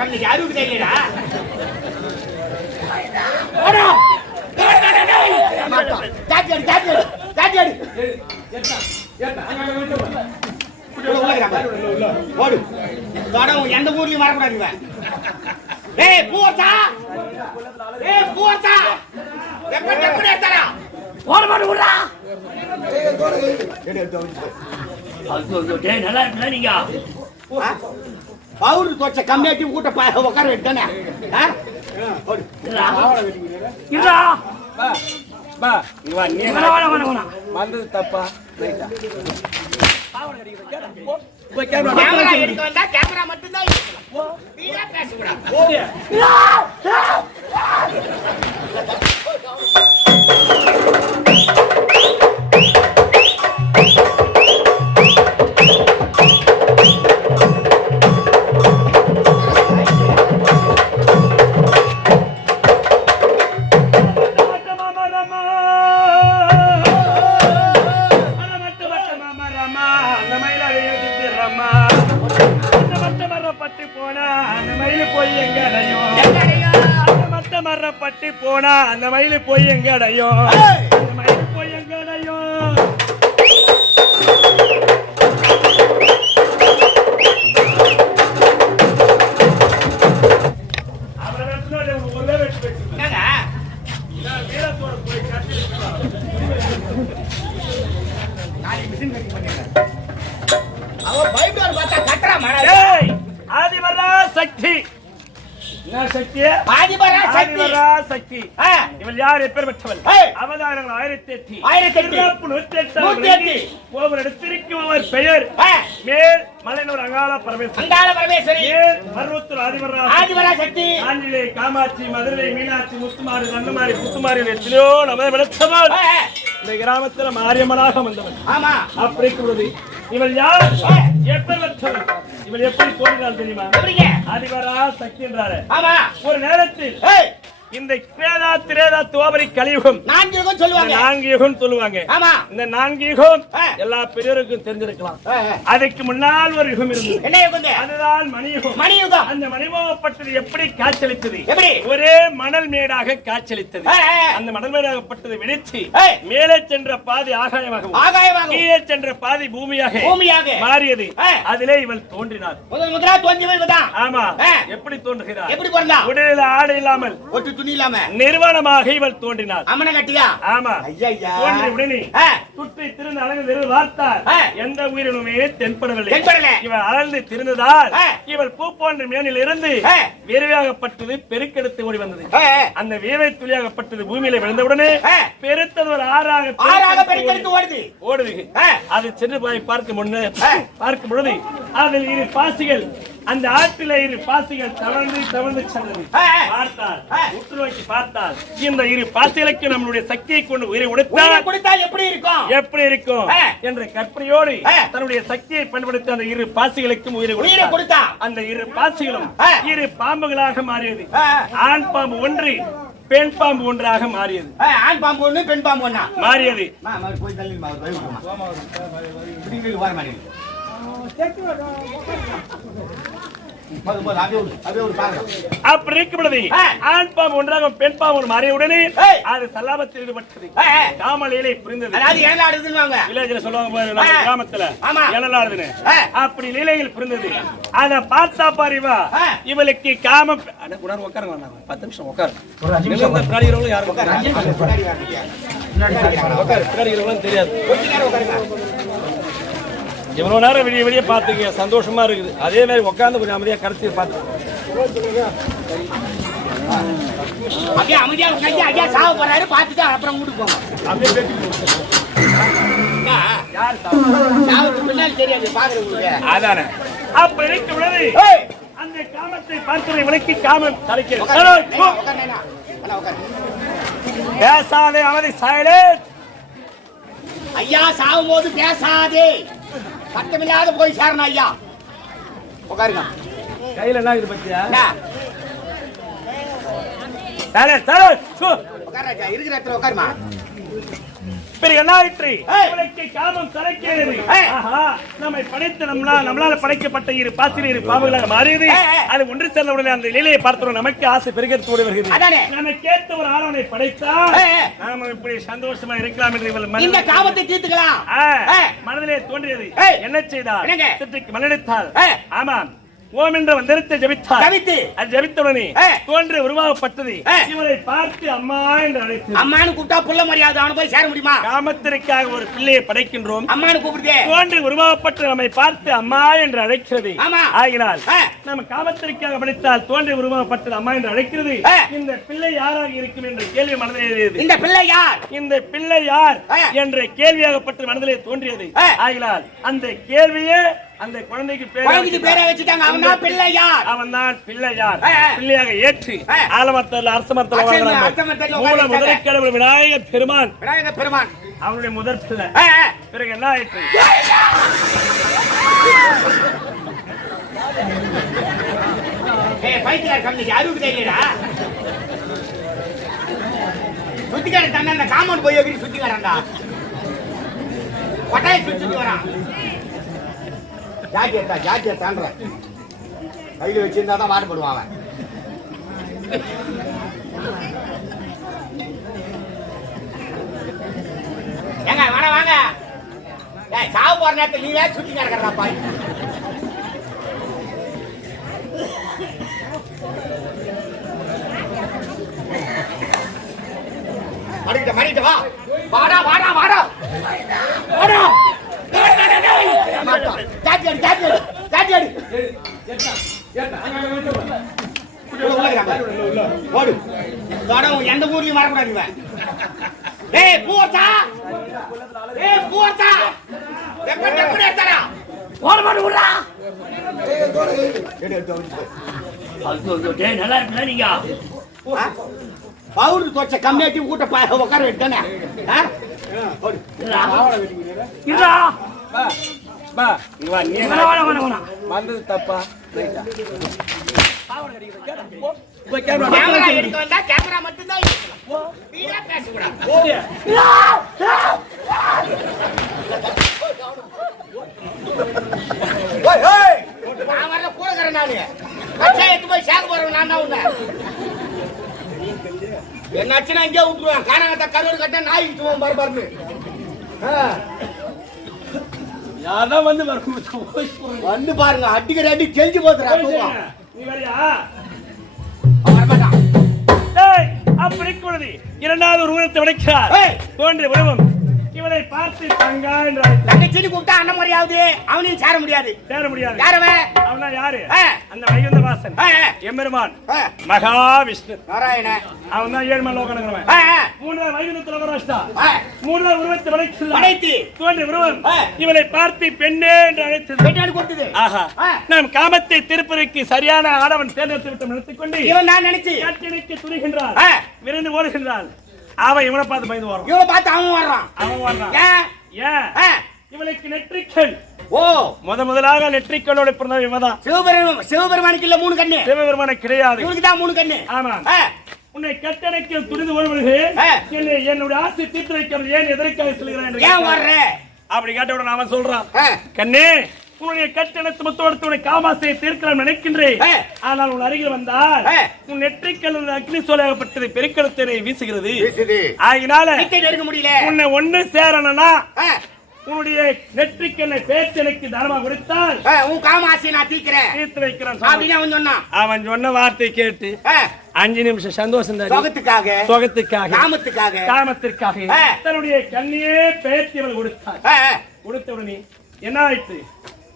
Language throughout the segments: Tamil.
கண்ணுக்கு அறுபது தெரியலடா. ஓடா ஜாக்கி அடி ஜாக்கி அடி. ஓடு தொடவும் எந்த ஊர்லயும் வரக்கூடாது. ஏய் பூவத்தா? ஏய் பூவத்தா? எப்ப எப்படி எடுத்தாரா? ஓட மாட்டு விடுறா டேய், நல்லா இருக்குல்ல நீங்க? பவுரு தோச்ச கம்மியாட்டி கூட்ட பா உட்கார வைத்தானே ஓடு இருடா. பா இங்க வா நீ வேணா வேணா வேணா வேணா வந்தது தப்பா? கேமரா எடுக்க வந்தா கேமரா மட்டும் தான் நீயா பேசக்கூடாது மயிலு போய் எங்க அடையும் யார் ஏய். அவதாரங்கள் ஆயிரத்தி எட்டு. ஆயிரத்தி எட்டு. நூத்தி எட்டு. ஒவ்வொரு இடத்திற்கும் அவர் பெயர். மேல் மலையனூர் அங்காள பரமேஸ்வரன் அங்காள பரமேஸ்வரி. மேல் மருவத்தூர் ஆதிவரா ஆதிபரா சக்தி. ஆண்டிலே காமாட்சி மதுரை மீனாட்சி முத்துமாரி நந்தமாரி புத்துமாரி எத்தனையோ நம்ம விளச்சவள். இந்த கிராமத்துல மாரியம்மனாக வந்தவள் ஆமா. அப்படி கூடுது இவள் யார்? எப்படி பெற்றவள்? இவள் எப்படி தோன்றினாள் தெரியுமா? அதிபரா சக்தி என்றாரு. ஆமா. ஒரு நேரத்தில் இந்த கிரேதா திரேதா துவாபரி கலியுகம். நான்கு யுகம் சொல்லுவாங்க. நான்கு யுகம் சொல்லுவாங்க. ஆமா. இந்த நான்கு யுகம். எல்லா பெரியவருக்கும் தெரிஞ்சிருக்கலாம். அதுக்கு முன்னால் ஒரு யுகம் இருந்தது. என்ன யுகம்? அதுதான் மணியுகம். மணி யுகம் அந்த மணிமோகப்பட்டது எப்படி காட்சியளித்தது? எப்படி? ஒரே மணல் மேடாக ஆ. அந்த மணல் மேடாகப்பட்டது வெடிச்சு ஏய். மேலே சென்ற பாதி ஆகாயமாகவும் ஆகாயமாகும் கீழே சென்ற பாதி பூமியாக பூமியாக. மாறியது. அதிலே இவள் தோன்றினார் முதல் முதலா தோன்றியவன் இவதான். ஆமா. எப்படி தோன்றுகிறார் எப்படி பிறந்தா உடலில் ஆடை இல்லாமல். ஒட்டு துணி இல்லாம நிர்வாணமாக இவள் தோன்றினார் அம்மனை கட்டியா ஆமா ஐயா தோன்றிய உடனே சுற்றி திறந்த அழகு வெறும் வார்த்தார் ஆ. எந்த உயிரினுமே தென்படவில்லை தென்படல. இவள் அழந்து திருந்ததால். இவள் பூ போன்ற மேனில் இருந்து ஆ. விரைவாகப்பட்டது பெருக்கெடுத்து ஓடி வந்தது. அந்த வேவை துளியாகப்பட்டது பூமியில விழுந்தவுடனே. பெருத்தது ஒரு ஆறாக ஆறாக பெருக்கெடுத்து பெருக்கெடுத்து ஓடுது ஓடுது. அது சென்று போய் பார்க்கும் முன்னே. பார்க்கும் பொழுது அதில் இரு பாசிகள் அந்த ஆற்றில இரு பாசிகள் தவழ்ந்து தவழ்ந்து சென்றது. பார்த்தால். உற்று நோக்கி பார்த்தால் இந்த இரு பாசிகளுக்கு நம்மளுடைய சக்தியை கொண்டு உயிரை உடைத்தால் கொடுத்தால் எப்படி இருக்கும் எப்படி இருக்கும். என்ற கற்பனையோடு. தன்னுடைய சக்தியை பயன்படுத்தி அந்த இரு பாசிகளுக்கும் உயிரை உயிரை. கொடுத்தா அந்த இரு பாசிகளும். இரு பாம்புகளாக மாறியது ஆண் பாம்பு ஒன்று பெண் பாம்பு ஒன்றாக மாறியது ஆண் பாம்பு ஒண்ணு பெண் பாம்பு ஒண்ணா மாறியது அப்படி ஆ. ஆண் பாம்பு ஒன்றாக பெண் பாம்பு ஒன்று மாறிய உடனே. அது சல்லாபத்தில் ஈடுபட்டது. காமலையிலே புரிந்தது. வில்லேஜ்ல சொல்லுவாங்க. கிராமத்துல ஆ. அப்படி நிலையில் புரிந்தது அத பார்த்தா பாரிவா. இவளுக்கு அட, உணர்வு உட்காருங்க. பத்து நிமிஷம் உட்காரு நிமிஷம் பின்னாடி இருக்கிறவங்களும் யாரும் உட்காரு தெரியாது கொஞ்ச நேரம் வெளியே வெளியே பார்த்துக்க சந்தோஷமா இருக்குது. அதே மாதிரி உட்காந்து கொஞ்சம் அமைதியா கடைசி பார்த்து அப்படியே ஐயா சாவ போறாரு, பார்த்துட்டு அப்புறம் போங்க. அதானே. அப்ப அந்த காமத்தை காமம் தலைக்கிறது. பேசாதே அவனை சைலண்ட் ஐயா சாவும் போது பேசாதே. சத்தமில்லாத போய் சேரணும் ஐயா. உட்காருங்க. கையில என்ன இது பத்தியா? உட்காரு இருக்கிற இடத்துல உட்காருமா? ஏய். இவளுக்கு காமம். ஆஹா நம்மை படைத்த நம்மளா நம்மளால படைக்கப்பட்ட இரு பாசில் இரு பாவங்களாக மாறியது. அது ஒன்று உடனே அந்த லீலையை பார்த்தோம் நமக்கு ஆசை பெருகத்து ஓடி வருகிறது. நம்ம கேட்ட ஒரு ஆளவனை படைத்தால். நாம இப்படி சந்தோஷமா இருக்கலாம் என்று இந்த காமத்தை தீர்த்துக்கலாம். மனதிலே தோன்றியது. என்ன செய்தார் ஏய். ஆமாம் ஓம் என்ற மந்திரத்தை ஜபித்தார் தவித்து அது ஜபித்தவுடனே. தோன்றி உருவாகப்பட்டது. இவரை பார்த்து அம்மா என்று அழைத்து அம்மானு கூப்பிட்டா புள்ள மரியாதை அவனை போய் சேர முடியுமா காமத்திற்காக ஒரு பிள்ளையை படைக்கின்றோம் அம்மானு கூப்பிடுதே தோன்றி உருவாகப்பட்டு நம்மை பார்த்து அம்மா என்று அழைக்கிறது. ஆகினால். நம்ம காமத்திற்காக படைத்தால் தோன்றி உருவாகப்பட்டது அம்மா என்று அழைக்கிறது. இந்த பிள்ளை யாராக இருக்கும் என்ற கேள்வி மனதில் இந்த பிள்ளை யார் இந்த பிள்ளை யார். என்ற கேள்வியாகப்பட்டு மனதிலே தோன்றியது. ஆகினால் அந்த கேள்வியே அந்த குழந்தைக்கு குழந்தைக்கு பேரை வச்சுட்டாங்க. அவன் தான் பிள்ளை யார் அவன் தான் பிள்ளை யார் ஆ, ஆ. பிள்ளையாக ஏற்று. ஆலமரத்தில் அரச மரத்தில் அரச வளர்கிறான். அரச மரத்துல மூல முதல் கடவுள் விநாயகர். பெருமான். விநாயக பெருமான். அவனுடைய முதற் பிள்ளை. பிறகு என்ன ஆயிற்று? பைத்தியார் கம்பெனிக்கு அறுபது தெரியடா சுத்திக்கார தண்ணி அந்த காம்பவுண்ட் போய் சுத்திக்காரன்டா? கொட்டாயை சுத்தி சுத்தி வரான். ஜாட்டி எடுத்தா ஜாட்டி எடுத்தான்ற கையில் வச்சிருந்தா தான் வாடுபடுவான் அவன். ஏங்க வாங்க வாங்க. ஏய் சாவு போற நேரத்தில் நீ வேற சுத்தி கிடக்கிறா பாய். மடிக்கிட்ட மடிக்கிட்ட வா. வாடா வாடா வாடா வாடா. ஜாத்தி அடி உள்ள, உள்ள. ஓடு. எந்த ஊர்லயும் வரக்கூடாது இவன். ஏய் பூவச்சா ஏய் பூவச்சா எப்ப டெப்படி எடுத்தாரா? ஓட மாட்டு வந்து நல்லா இருக்குல்ல நீங்க? பவுடர் தோச்ச கம்மியாட்டி கூட்ட உட்கார பா பா இங்க வா நீ வேணா வேணா வேணா வந்தது தப்பா? ரைட்டா? கேமரா எடுக்க வந்தா கேமரா மட்டும் தான் வீடா பேசக்கூடாது. ஓய், ஓய். நான் வரல கூடக்கிறேன் நானு. கச்சா எடுத்து போய் சேக போறேன் நான் தான் உன்னை. என்னாச்சுன்னா இங்கே விட்டுருவேன் காணாங்கத்தா கருவறு கட்ட நாய் விட்டுருவோம் பாரு பாருன்னு. யாரா வந்து வந்து பாருங்க அடிக்கிற அடி தெளிஞ்சு போத்துறா நீ வரியா அப்படி குழந்தை இரண்டாவது ஒரு உருவத்தை உடைக்கிறார். ஏய். தோன்றிய இவனை பார்த்து தங்கா. தங்கச்சின்னு கூப்பிட்டா அண்ணன் முறையாவது? அவனையும் சேர முடியாது. சேர முடியாது. யாரவன் அவனா யாரு. அந்த வைகுந்த வாசன். எம்பெருமான். ஆ, மகாவிஷ்ணு. நாராயண. அவன் தான் ஏழு மலை உட்காந்துக்கிறவன் ஆ, ஆ, மூன்றாவது வைகுந்தத்துல வரவஷ்டா. மூன்றாவது உருவத்தை உடைக்கிறார் படைத்து தோன்றிய உருவம். இவனை பார்த்து பெண்ணே என்று அழைத்தது. வெட்டாடி கொடுத்தது. ஆஹா. நம் காமத்தை திருப்பதிக்கு சரியான ஆடவன் தேர்ந்தெடுத்து விட்டு நிறுத்திக் கொண்டு இவன் நான் நினைச்சு துணிகின்றான். விரைந்து ஓடுகின்றான் அவன் இவனை பார்த்து பயந்து வரும் இவனை பார்த்து அவன் வர்றான் அவன் வர்றான் ஏன்? ஏன் இவளுக்கு நெற்றிக்கண் ஓ. முத முதலாக நெற்றிக்கண்ணோட பிறந்த இவதான் சிவபெருமான் சிவபெருமானுக்கு இல்ல மூணு கண்ணு. சிவபெருமான கிடையாது. இவனுக்கு தான் மூணு கண்ணு. ஆமா. உன்னை கட்டணைக்கு துணிந்து. என்னை என்னுடைய ஆசை தீர்த்து வைக்கிறது ஏன் எதற்காக செல்கிறான் என்று ஏன். வர்ற அப்படி கேட்ட உடனே அவன் சொல்றான். கண்ணே உன்னுடைய கட்டணத்து முத்தோடு உன்னை காமாசையை தீர்க்கலாம் நினைக்கின்றேன். ஆனால் உன் அருகில் வந்தால். உன் நெற்றிக்கல் அக்னி சோலையாகப்பட்டது பெருக்கெடுத்தனை வீசுகிறது. கிட்ட நெருங்க முடியல. உன்னை ஒண்ணு சேரணும்னா உன்னுடைய நெற்றிக்கண்ணை எனக்கு தர்மா கொடுத்தால் உன் காம ஆசையை நான் தீக்கிறேன் தீர்த்து வைக்கிறான். அப்படின்னு அவன் சொன்னான். அவன் சொன்ன வார்த்தை கேட்டு அஞ்சு நிமிஷம் சந்தோஷம் தான் சுகத்துக்காக. சுகத்துக்காக. காமத்துக்காக. காமத்திற்காக. தன்னுடைய கண்ணியே பேத்தி அவள் கொடுத்த உடனே என்ன ஆயிற்று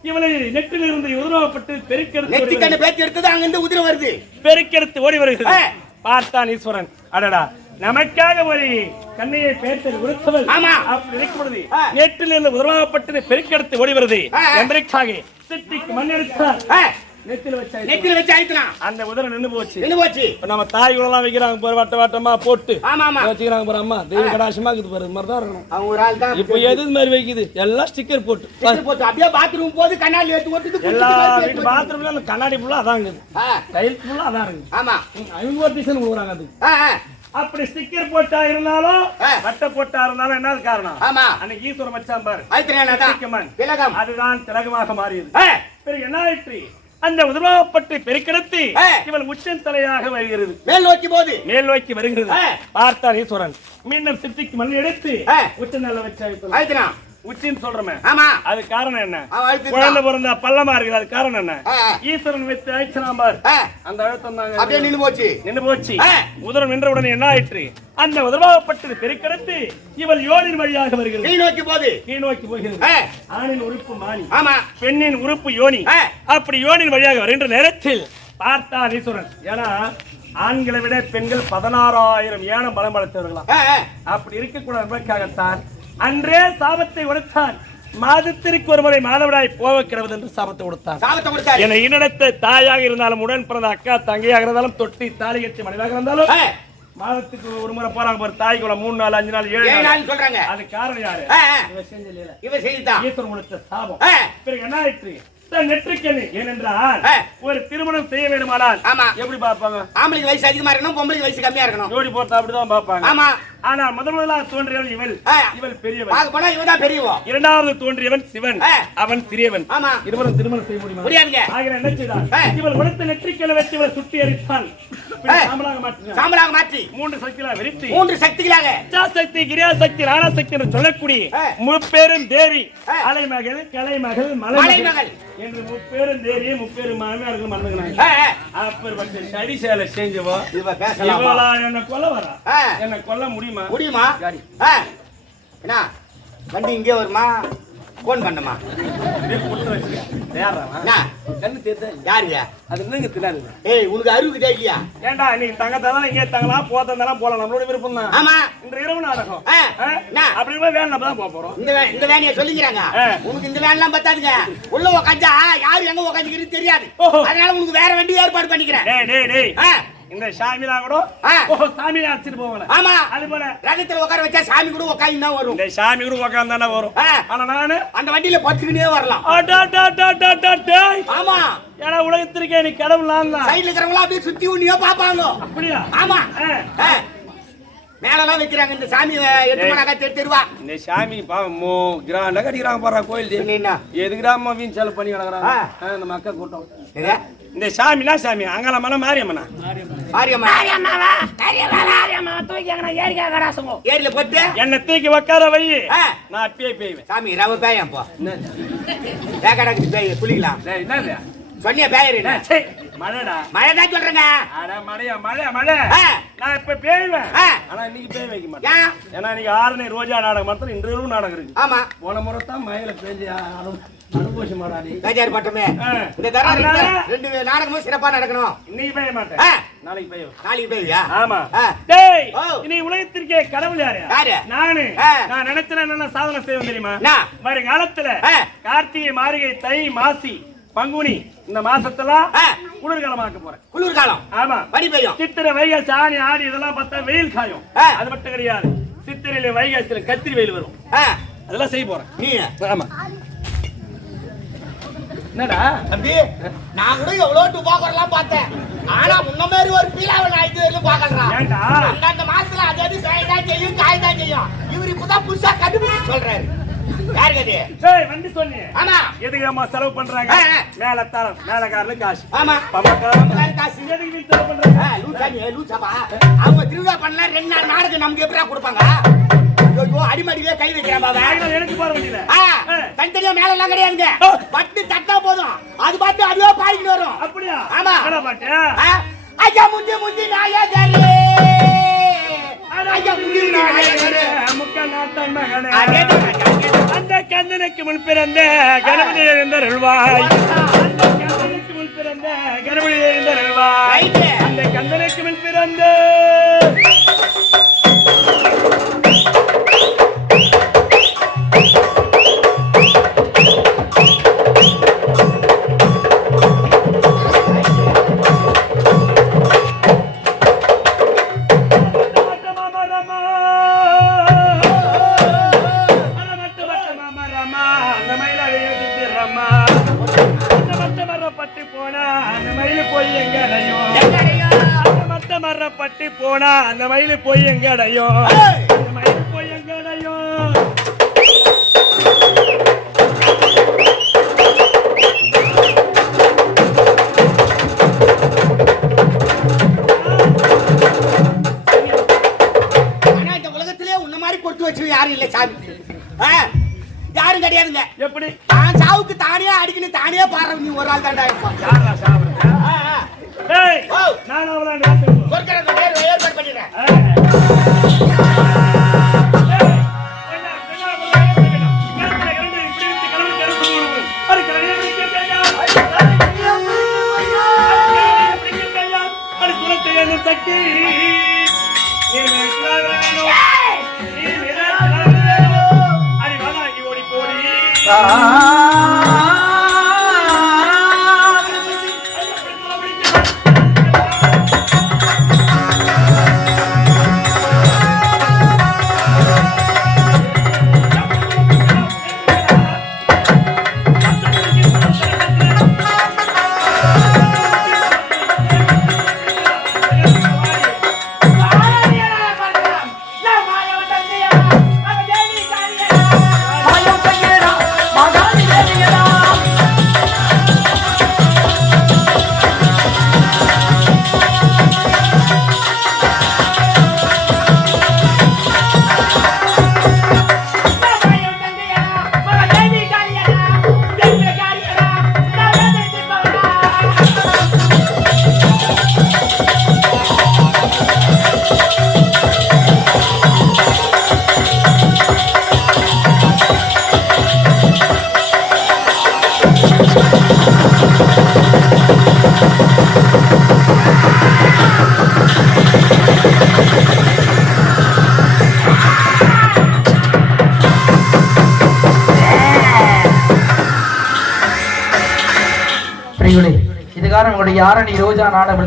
இவளை நெற்றில் இருந்து உருவப்பட்டு பெருக்கெடுத்து நெத்தி ஓடி கண்ணு பேச்சு எடுத்தது அங்கிருந்து உதிர வருது. பெருக்கெடுத்து ஓடி வருகிறது. பார்த்தான் ஈஸ்வரன். அடடா. நமக்காக ஒரு கண்ணையை பேர்த்தல் கொடுத்தவள் ஆமா. அப்படி. நெற்றில் இருந்து பெருக்கெடுத்து ஓடி வருது. என்றைக்காக சிட்டிக்கு மண் எடுத்தார் நெத்தில வச்சா நெத்தில வச்சு அழுத்தினான் அந்த உதரம் நின்னு போச்சு. நின்னு போச்சு. இப்ப நம்ம தாய்களெல்லாம் வைக்கிறாங்க பாரு வட்ட வட்டமா போட்டு. ஆமா ஆமா. வச்சுக்கிறாங்க பாரு அம்மா தெய்வ கடாசமா இருக்குது பாரு மாதிரி தான் இருக்கணும். அவன் ஒரு ஆள் தான். இப்போ எது மாதிரி வைக்குது? எல்லாம் ஸ்டிக்கர் போட்டு. போச்சு அப்படியே பாத்ரூம் போது கண்ணாடி எடுத்து ஓட்டுது எல்லா வீட்டு பாத்ரூம்ல அந்த கண்ணாடி ஃபுல்லா அதான் இருக்குது. டைல் ஃபுல்லா அதான் இருக்குது. ஆமா. அவங்க ஒரு டிசைன் கொடுக்குறாங்க அது. அப்படி ஸ்டிக்கர் போட்டா இருந்தாலும். வட்ட போட்டா இருந்தாலும் என்ன காரணம்? ஆமா. அன்னைக்கு ஈஸ்வரன் மச்சான் பாரு. அதுதான் திலகமாக மாறியது. பிறகு என்ன ஆயிற்று அந்த உதவாப்பட்டு பெருக்கெடுத்து. இவள் உச்சன் தலையாக வருகிறது மேல் நோக்கி போகுது மேல் நோக்கி வருகிறது ஆ. பார்த்தான் ஈஸ்வரன் மீண்டும் சிட்டிக்கு மண் எடுத்து. உச்ச நல்ல வச்சு உச்சின்னு சொல்றமே. ஆமா. அது காரணம் என்ன. குழந்தை பிறந்தா பள்ளமா இருக்குது அது காரணம் என்ன. ஈஸ்வரன் வைத்து அழைச்சலாம் பார். அந்த அழுத்தம் அப்படியே போச்சு. நின்று போச்சு. ஆ. உதரம் நின்ற உடனே என்ன ஆயிற்று? அந்த உதவாகப்பட்டது பெருக்கெடுத்து இவள் யோனின் வழியாக வருகிறது. கீழ் நோக்கி போகுது. கீழ் நோக்கி போகிறது. ஆணின் உறுப்பு ஆமா. பெண்ணின் உறுப்பு யோனி. அப்படி யோனின் வழியாக வருகின்ற நேரத்தில் பார்த்தான் ஈஸ்வரன். ஏன்னா ஆண்களை விட பெண்கள் பதினாறாயிரம் ஏனம் பலம் ஆ. அப்படி இருக்கக்கூடாது என்பதற்காகத்தான் அன்றே சாபத்தை உடைத்தான். மாதத்திற்கு ஒரு முறை மாதவிடாய் போக கிடவது என்று சாபத்தை கொடுத்தாரு என்னை ஈனடைத்த தாயாக இருந்தாலும் உடன் பிறந்த அக்கா தங்கையாக இருந்தாலும் தொட்டி தாலி கட்டி மனிதாக இருந்தாலும் மாதத்துக்கு ஒரு முறை போறாங்க ஒரு தாய் குலம் மூணு நாள் அஞ்சு நாள் ஏழு நாள். சொல்றாங்க. அது காரணம் யாரு. இவ செஞ்சல இவ செய்தான் ஈஸ்வரன் கொடுத்த சாபம். பிறகு என்ன ஆயிற்று? தன் நெற்றிக்கணி ஏனென்றால். ஒரு திருமணம் செய்ய வேண்டுமானால் ஆமா. எப்படி பார்ப்பாங்க? ஆம்பளைக்கு வயசு அதிகமா இருக்கணும் பொம்பளைக்கு வயசு கம்மியா இருக்கணும். ஜோடி போட்டா அப்படிதான் பார்ப்பாங்க. ஆமா. ஆனா முதல் முதலாக தோன்றியவள் இவள். இவள் பெரியவள். பார்க்க போனா இவதான் பெரியவோ? இரண்டாவது தோன்றியவன் சிவன். அவன் சிறியவன். ஆமா. இருவரும் திருமணம் செய்ய முடியுமா? முடியாதுங்க. ஆகிற என்ன செய்தான். இவள் உடுத்த வச்சு இவளை சுட்டி அரித்தான் ஆ. சாம்பலாக மாற்றி. மூன்று சக்திகளாக விரித்து. மூன்று சக்திகளாக. சக்தி என்று சொல்லக்கூடிய. முப்பெரும் தேவி. ஆ. அலைமகள் கலைமகள் மலைமகள். என்று முப்பெரும் தேவி முப்பெரும் மாமியார்கள் மறந்துக்கிறாங்க. அப்பேற்பட்ட சடி சேலை செஞ்சவோ இவளா என்ன கொல்ல வரா. என்ன கொல்ல முடியுமா? முடியுமா. என்ன? வண்டி இங்கே வருமா? போன் பண்ணுமா கண்ணு தேத்த. யாருங்க? அது என்னங்க தில்லாது ஏய் உனக்கு அறிவுக்கிட்டே இல்லையா ஏன்டா நீ தங்கத்தாலும் இங்கே தங்கலாம் போத்தந்தாலும் போலாம். நம்மளோட விருப்பம் தான். ஆமா. இன்று இரவு நாடகம்? அப்படி வேலை நம்ம தான் போக போறோம். இந்த இந்த வேலையை சொல்லிக்கிறாங்க. உனக்கு இந்த வேலைலாம் பத்தாதுங்க. உள்ள உக்காந்தா யாரு எங்க உக்காந்துக்கிறது தெரியாது. அதனால உனக்கு வேற வண்டி ஏற்பாடு பண்ணிக்கிறேன். இந்த சாமிலா கூட சாமிலா அடிச்சிட்டு போவாங்க ஆமா. அது போல. ரதத்துல உட்கார வச்சா சாமி கூட உட்காந்து தான் வரும். இந்த சாமி கூட உக்காந்தானே வரும். ஆ. ஆனா நானு அந்த வண்டியில பத்துக்கினே வரலாம். ஆமா. ஏன்னா உலகத்திற்கே நீ கடவுள் தான். சைடுல இருக்கிறவங்களா அப்படியே சுத்தி உன்னியோ பாப்பாங்க அப்படியா? ஆமா. மேலெல்லாம் வைக்கிறாங்க இந்த சாமி எட்டு மணி தெரு தெருவா இந்த சாமி பாவம் கிராண்டா கட்டிக்கிறாங்க பாரு கோயில் எதுக்குடா அம்மா வீண் செலவு பண்ணி கிடக்குறாங்க? இந்த மக்கள் கூட்டம்? இந்த சாமினா சாமி? அங்கலமான மாரியம்மனா? மாரியம்மா. ஏரியில போட்டு. என்ன தூக்கி உக்கார வை. ஆ. நான் அப்பயே பெய்வேன் சாமி ரவ பேயம் போ. பேக்கடாக்கு பேய் குளிக்கலாம். டேய், என்னது? சொன்னிய பேயர் மழைடா. மழை தான் சொல்றேங்க. அட மழையா மழை மழை. ஆ. நான் இப்ப பெய்வேன். ஆ. ஆனா இன்னைக்கு பெய்ய வைக்க மாட்டேன். ஏன்? ஏன்னா இன்னைக்கு ஆரணி ரோஜா நாடகம் மாத்திரம் இன்று இரவு நாடகம் இருக்கு. ஆமா. போன முறை தான் மயில பேஞ்சு பேஜார் பட்டமே. ஆ. இந்த தடவை அதனால ரெண்டு ரெண்டு நாடகமும் சிறப்பா நடக்கணும். இன்னைக்கு மாட்டேன். நாளைக்கு நாளைக்கு பேய்யா ஆமா. டேய் உலகத்திற்கே கடவுள் யாரு? யாரு? நானு. நான் நினைச்சேன் என்ன சாதனை செய்வேன் தெரியுமா? வருங்காலத்துல. கார்த்திகை மார்கழி தை மாசி பங்குனி இந்த மாசத்தெல்லாம் ஆ. குளிர்காலமாக்க போறேன். குளிர்காலம். ஆமா. பனி பெய்யும். சித்திரை வைகாசி ஆணி ஆடி இதெல்லாம் பார்த்தா வெயில் காயும். அது மட்டும் கிடையாது. சித்திரையில வைகாசியில கத்திரி வெயில் வரும். அதெல்லாம் செய்ய போறேன். நீ? ஆமா. என்னடா? தம்பி நான் கூட எவ்வளவு டுபாக்கர்லாம் பார்த்தேன். ஆனா முன்ன மாதிரி ஒரு பீலாவை நான் இது வரைக்கும் பார்க்கலடா. ஏன்டா? அந்தந்த மாசத்துல அது அது தான் செய்யும் காய் தான் செய்யும். இவர் இப்பதான் புதுசா கண்டுபிடிச்சு சொல்றாரு. வண்டி சொன்னி ஆமா. எதுக்கு அம்மா செலவு பண்றாங்க. மேல தரம் மேலக்காரனு காசு. ஆமா. காசு. எதுக்கு செலவு பண்றாங்க. அவங்க திருவிழா பண்ணா ரெண்டு நாள் நாடகம் நமக்கு எப்படா கொடுப்பாங்க? ஐயோ அடிமடிவே கை வைக்கிறான். நாங்களும் எனக்கு போற வண்டியில. ஆ, தனித்தனியா மேல எல்லாம் கிடையாதுங்க. ஆ. பட்டு தட்டா போதும். அது பாட்டு அதுவா பாடிக்கிட்டு வரும். அப்படியா? ஆமா. பாட்டு? ஐயா முந்தி முந்தி நாயகரே. ஐயா முந்தி நாயகரே முக்க நாட்டன் மகனே. அந்த கந்தனுக்கு முன் பிறந்த கணபதி எழுந்தருள்வாய் அந்த கந்தனுக்கு முன் பிறந்த கணபதி எழுந்தருள்வாய். அந்த கந்தனுக்கு முன் பிறந்த போய் எங்க அடையும் रा தன்னுடைய ஆரணி ரோஜா நாடகம்